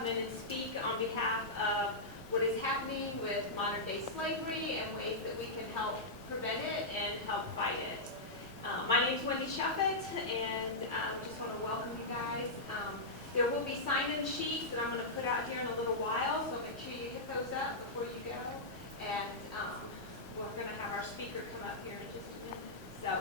come in and speak on behalf of what is happening with modern-day slavery and ways that we can help prevent it and help fight it. My name is Wendy Shuffett, and I just want to welcome you guys. There will be sign-in sheets that I'm going to put out here in a little while, so make sure you hit those up before you go. And we're going to have our speaker come up here in just a minute. So,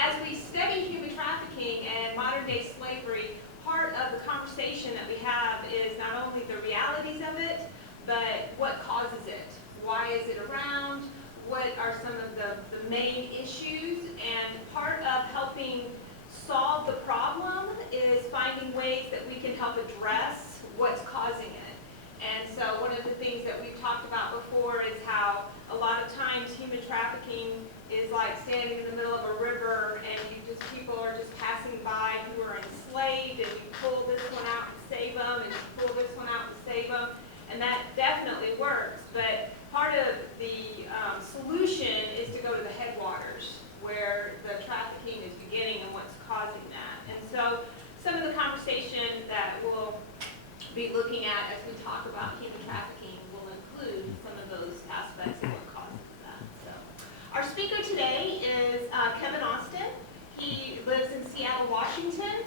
as we study human trafficking and modern-day slavery, part of the conversation that we have is not only the realities of it, but what causes it. Why is it around? What are some of the main issues? And part of helping solve the problem is finding ways that we can help address what's causing it. And so one of the things that we've talked about before is how a lot of times human trafficking is like standing in the middle of a river and people are just passing by who are enslaved, and you pull this one out and save them, and you pull this one out and save them. And that definitely works, but part of the solution is to go to the headwaters where the trafficking is beginning and what's causing that. And so some of the conversation that we'll be looking at as we talk about human trafficking will include some of those aspects of what causes that. So our speaker today is Kevin Austin. He lives in Seattle, Washington.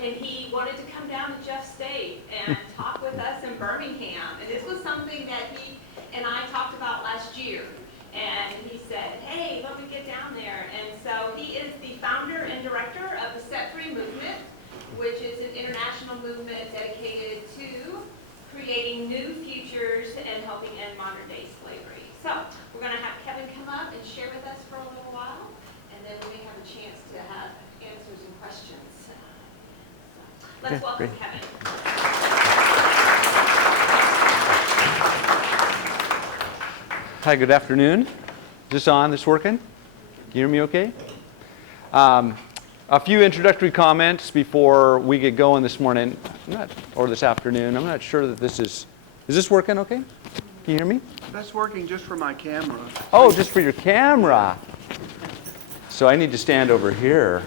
And he wanted to come down to Jeff State and talk with us in Birmingham. And this was something that he and I talked about last year. And he said, hey, let me get down there. And so he is the founder and director of the Set Free Movement, which is an international movement dedicated to creating new futures and helping end modern-day slavery. So we're going to have Kevin come up and share with us for a little while. And then we may have a chance to have answers and questions. Let's welcome Great. Kevin. Hi, good afternoon. Is this on? This working? Can you hear me okay? A few introductory comments before we get going this morning, or this afternoon. I'm not sure that this is this working okay? Can you hear me? That's working just for my camera. Oh, just for your camera. So I need to stand over here.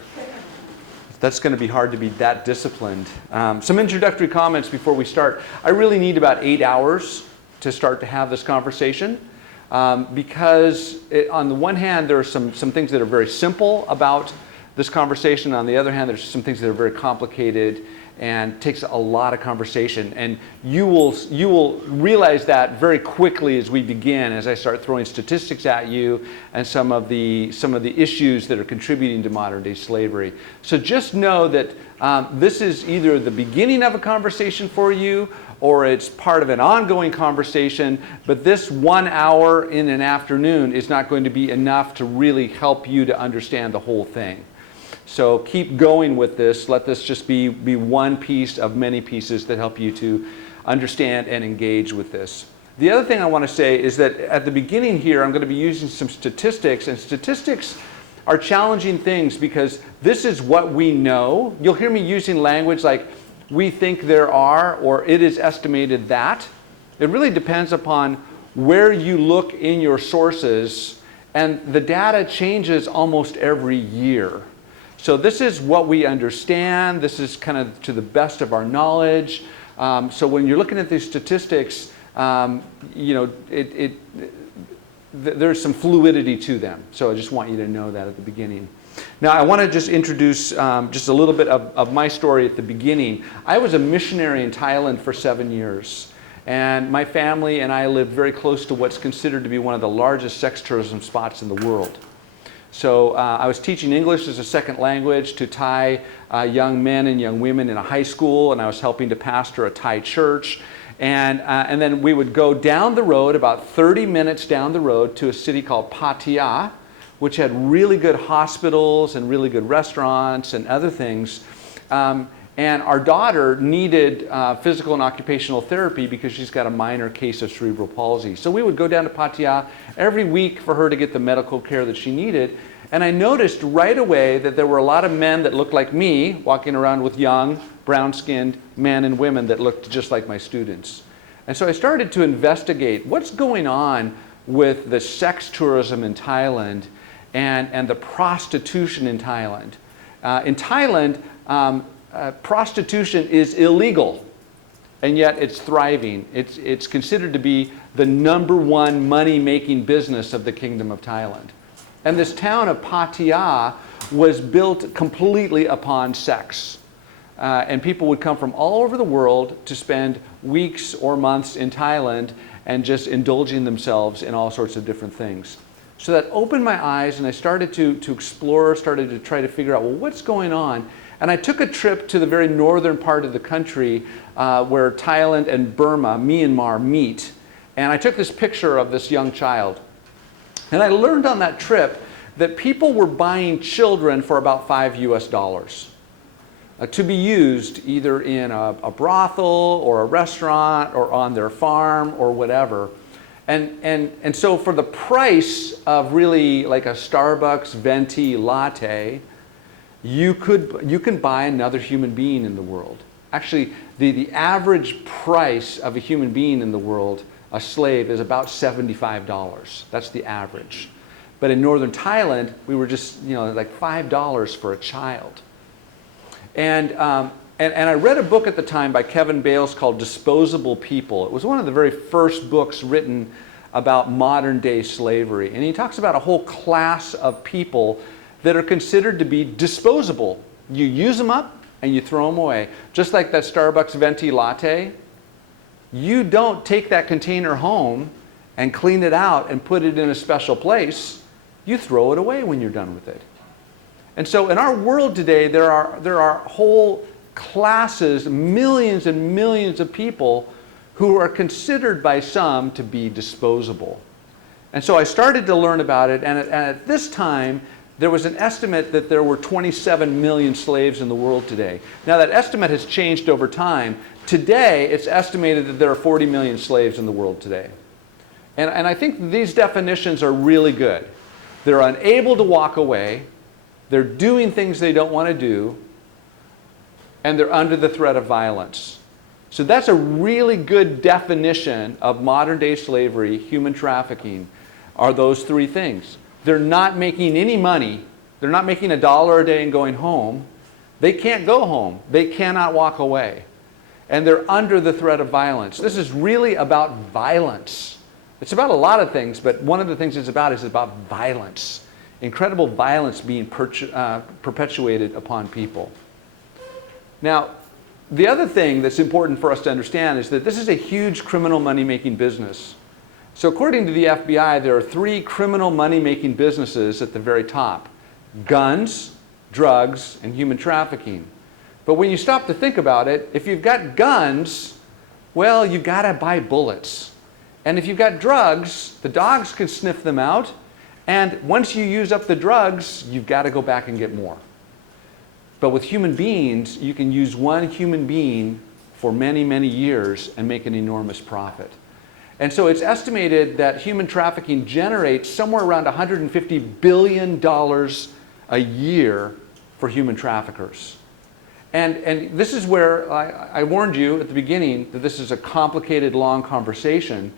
That's going to be hard to be that disciplined. Some introductory comments before we start. I really need about 8 hours to start to have this conversation because on the one hand, there are some things that are very simple about this conversation. On the other hand, there's some things that are very complicated and takes a lot of conversation. And you will realize that very quickly as we begin, as I start throwing statistics at you and some of the issues that are contributing to modern day slavery. So just know that this is either the beginning of a conversation for you or it's part of an ongoing conversation, but this 1 hour in an afternoon is not going to be enough to really help you to understand the whole thing. So keep going with this. Let this just be one piece of many pieces that help you to understand and engage with this. The other thing I want to say is that at the beginning here, I'm going to be using some statistics, and statistics are challenging things because this is what we know. You'll hear me using language like we think there are, or it is estimated that. It really depends upon where you look in your sources, and the data changes almost every year. So this is what we understand. This is kind of to the best of our knowledge. So when you're looking at these statistics, there's some fluidity to them. So I just want you to know that at the beginning. Now I want to just introduce just a little bit of my story at the beginning. I was a missionary in Thailand for 7 years. And my family and I lived very close to what's considered to be one of the largest sex tourism spots in the world. So I was teaching English as a second language to Thai young men and young women in a high school, and I was helping to pastor a Thai church. And then we would go down the road, about 30 minutes down the road, to a city called Pattaya, which had really good hospitals and really good restaurants and other things. And our daughter needed physical and occupational therapy because she's got a minor case of cerebral palsy. So we would go down to Pattaya every week for her to get the medical care that she needed. And I noticed right away that there were a lot of men that looked like me walking around with young, brown-skinned men and women that looked just like my students. And so I started to investigate what's going on with the sex tourism in Thailand and the prostitution in Thailand. In Thailand, prostitution is illegal. and yet it's thriving. It's considered to be the #1 money-making business of the Kingdom of Thailand. And this town of Pattaya was built completely upon sex. And people would come from all over the world to spend weeks or months in Thailand and just indulging themselves in all sorts of different things. So that opened my eyes, and I started to explore, started to try to figure out, well, what's going on? And I took a trip to the very northern part of the country where Thailand and Burma, Myanmar, meet. And I took this picture of this young child. And I learned on that trip that people were buying children for about $5 US. To be used either in a brothel or a restaurant or on their farm or whatever. And so for the price of really like a Starbucks venti latte, you can buy another human being in the world. Actually, the average price of a human being in the world, a slave, is about $75. That's the average. But in northern Thailand, we were just, like $5 for a child. And I read a book at the time by Kevin Bales called Disposable People. It was one of the very first books written about modern day slavery. And he talks about a whole class of people that are considered to be disposable. You use them up and you throw them away. Just like that Starbucks venti latte, you don't take that container home and clean it out and put it in a special place. You throw it away when you're done with it. And so in our world today, there are whole classes, millions and millions of people who are considered by some to be disposable. And so I started to learn about it, and at this time, there was an estimate that there were 27 million slaves in the world today. Now that estimate has changed over time. Today, it's estimated that there are 40 million slaves in the world today. And I think these definitions are really good. They're unable to walk away, they're doing things they don't want to do, and they're under the threat of violence. So that's a really good definition of modern day slavery, human trafficking, are those three things. They're not making any money. They're not making $1 a day and going home. They can't go home. They cannot walk away. And they're under the threat of violence. This is really about violence. It's about a lot of things, but one of the things it's about is about violence. Incredible violence being perpetuated upon people. Now, the other thing that's important for us to understand is that this is a huge criminal money-making business. So according to the FBI, there are 3 criminal money-making businesses at the very top: guns, drugs, and human trafficking. But when you stop to think about it, if you've got guns, well, you've got to buy bullets. And if you've got drugs, the dogs can sniff them out. And once you use up the drugs, you've got to go back and get more. But with human beings, you can use one human being for many, many years and make an enormous profit. And so it's estimated that human trafficking generates somewhere around $150 billion a year for human traffickers. And this is where I warned you at the beginning that this is a complicated, long conversation,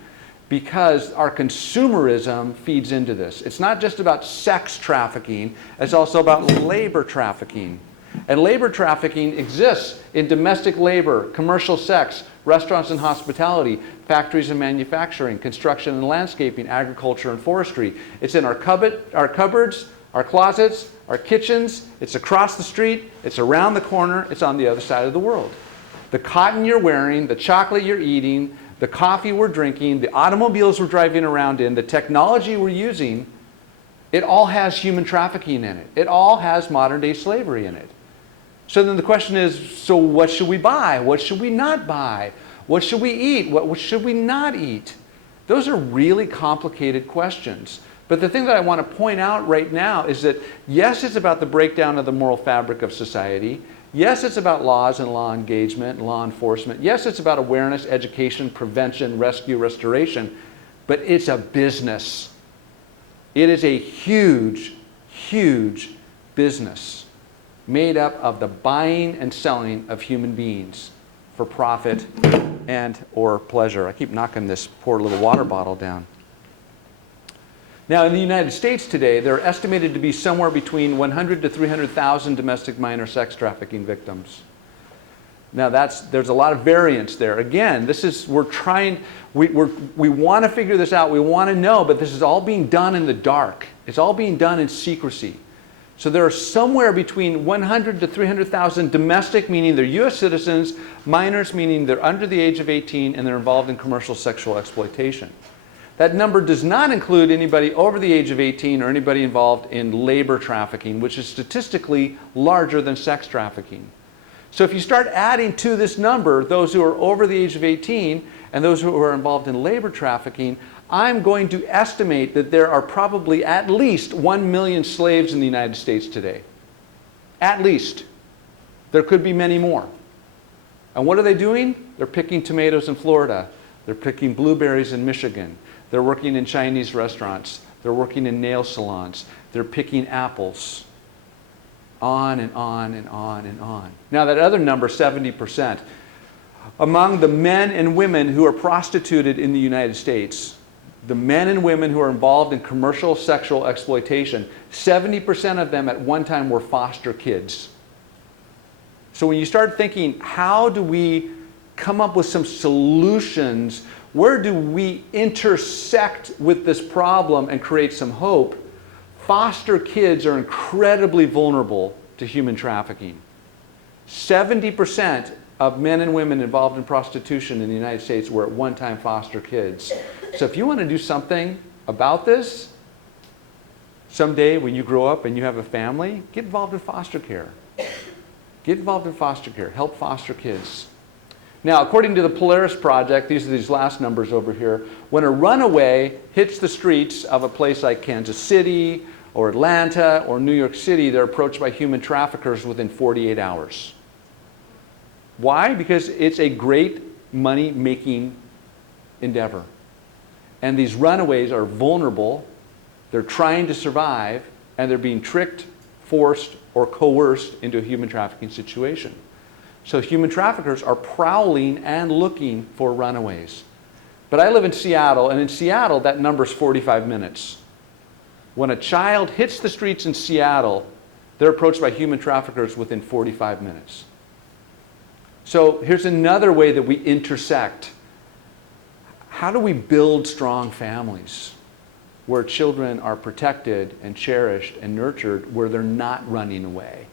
because our consumerism feeds into this. It's not just about sex trafficking, it's also about labor trafficking. And labor trafficking exists in domestic labor, commercial sex, restaurants and hospitality, factories and manufacturing, construction and landscaping, agriculture and forestry. It's in our cupboards, our closets, our kitchens. It's across the street. It's around the corner. It's on the other side of the world. The cotton you're wearing, the chocolate you're eating, the coffee we're drinking, the automobiles we're driving around in, the technology we're using, it all has human trafficking in it. It all has modern day slavery in it. So then the question is, so what should we buy? What should we not buy? What should we eat? What should we not eat? Those are really complicated questions. But the thing that I want to point out right now is that, yes, it's about the breakdown of the moral fabric of society. Yes, it's about laws and law engagement, law enforcement. Yes, it's about awareness, education, prevention, rescue, restoration. But it's a business. It is a huge, huge business made up of the buying and selling of human beings for profit and or pleasure. I keep knocking this poor little water bottle down. Now, in the United States today, there are estimated to be somewhere between 100 to 300,000 domestic minor sex trafficking victims. Now there's a lot of variance there. Again, we want to figure this out, we want to know, but this is all being done in the dark. It's all being done in secrecy. So there are somewhere between 100 to 300,000 domestic, meaning they're U.S. citizens, minors, meaning they're under the age of 18 and they're involved in commercial sexual exploitation. That number does not include anybody over the age of 18 or anybody involved in labor trafficking, which is statistically larger than sex trafficking. So if you start adding to this number those who are over the age of 18 and those who are involved in labor trafficking, I'm going to estimate that there are probably at least 1 million slaves in the United States today. At least. There could be many more. And what are they doing? They're picking tomatoes in Florida. They're picking blueberries in Michigan. They're working in Chinese restaurants. They're working in nail salons. They're picking apples. On and on and on and on. Now that other number, 70%. Among the men and women who are prostituted in the United States, the men and women who are involved in commercial sexual exploitation, 70% of them at one time were foster kids. So when you start thinking, how do we come up with some solutions? Where do we intersect with this problem and create some hope? Foster kids are incredibly vulnerable to human trafficking. 70% of men and women involved in prostitution in the United States were at one time foster kids. So if you want to do something about this, someday when you grow up and you have a family, get involved in foster care. Get involved in foster care. Help foster kids. Now, according to the Polaris Project, these are these last numbers over here, when a runaway hits the streets of a place like Kansas City or Atlanta or New York City, they're approached by human traffickers within 48 hours. Why? Because it's a great money-making endeavor. And these runaways are vulnerable, they're trying to survive, and they're being tricked, forced, or coerced into a human trafficking situation. So human traffickers are prowling and looking for runaways. But I live in Seattle, and in Seattle, that number's 45 minutes. When a child hits the streets in Seattle, they're approached by human traffickers within 45 minutes. So here's another way that we intersect. How do we build strong families where children are protected and cherished and nurtured, where they're not running away?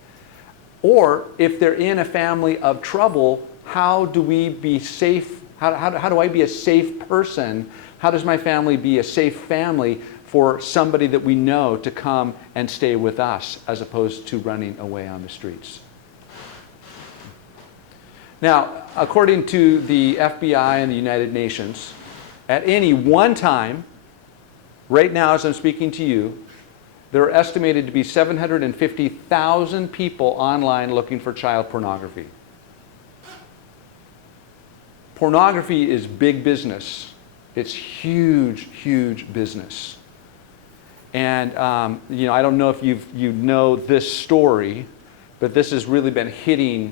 Or if they're in a family of trouble, how do we be safe? How do I be a safe person? How does my family be a safe family for somebody that we know to come and stay with us as opposed to running away on the streets? Now, according to the FBI and the United Nations, at any one time, right now as I'm speaking to you, there are estimated to be 750,000 people online looking for child pornography. Pornography is big business. It's huge, huge business. And I don't know if you know this story, but this has really been hitting